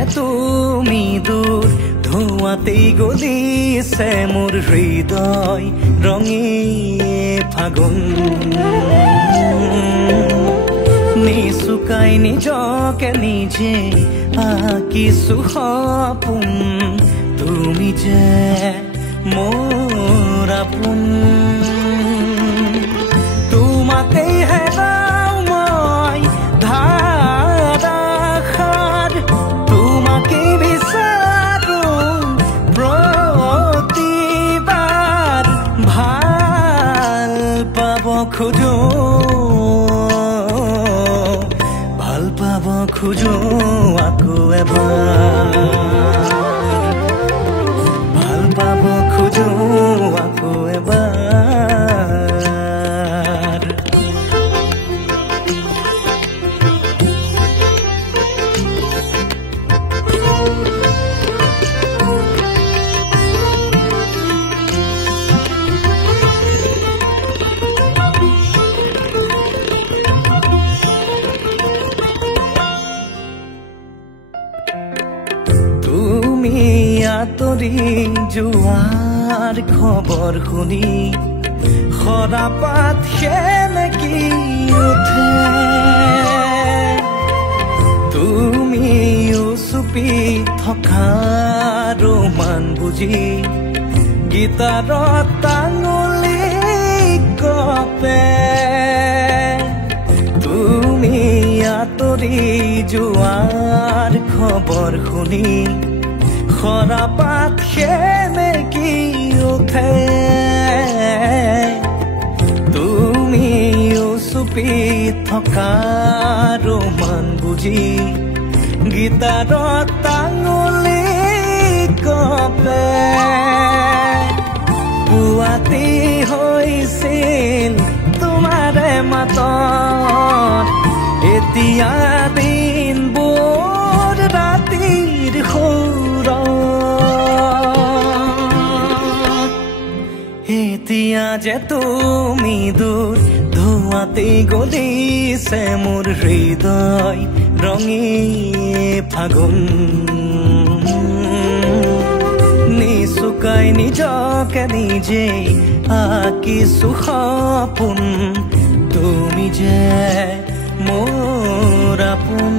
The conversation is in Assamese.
যে তুমি দূৰ ধোঁয়াতেই গলিছে মোৰ হৃদয় ৰঙিয়ে ফাগুন নিচুকাই নিজকে নিজে আঁকিছো সপোন তুমি যে মোৰ আপোন তোমাতেই হেৰাও মই ধাৰাসাৰ তোমাকে বিচাৰো প্ৰতিবাৰ ভাল পাব খোজো খোজো আকৌ এবাৰ ভাল পাব খোজো আকৌ এবাৰ আঁতৰি যোৱাৰ খবৰ শুনি সৰাপাত সেমেকি উঠে তুমি চুপি থকা ৰোমান বুজি গীটাৰত টাঙুলি কপে তুমি আঁতৰি যোৱাৰ খবৰ শুনি সৰাপাত সেমেকি উঠে তুমি চুপি থকা ৰোমান বুজি গীটাৰত টাঙুলি কপে পুৱাতি হৈছিল তোমাৰে মাতত এতিয়া দিনবোৰ ৰাতিৰ এতিয়া যে তুমি দূৰ ধোঁৱাতেই গলিছে মোৰ হৃদয় ৰঙিয়ে ফাগুন নিচুকাই নিজকে নিজে আঁকিছো সপোন তুমি যে মোৰ আপোন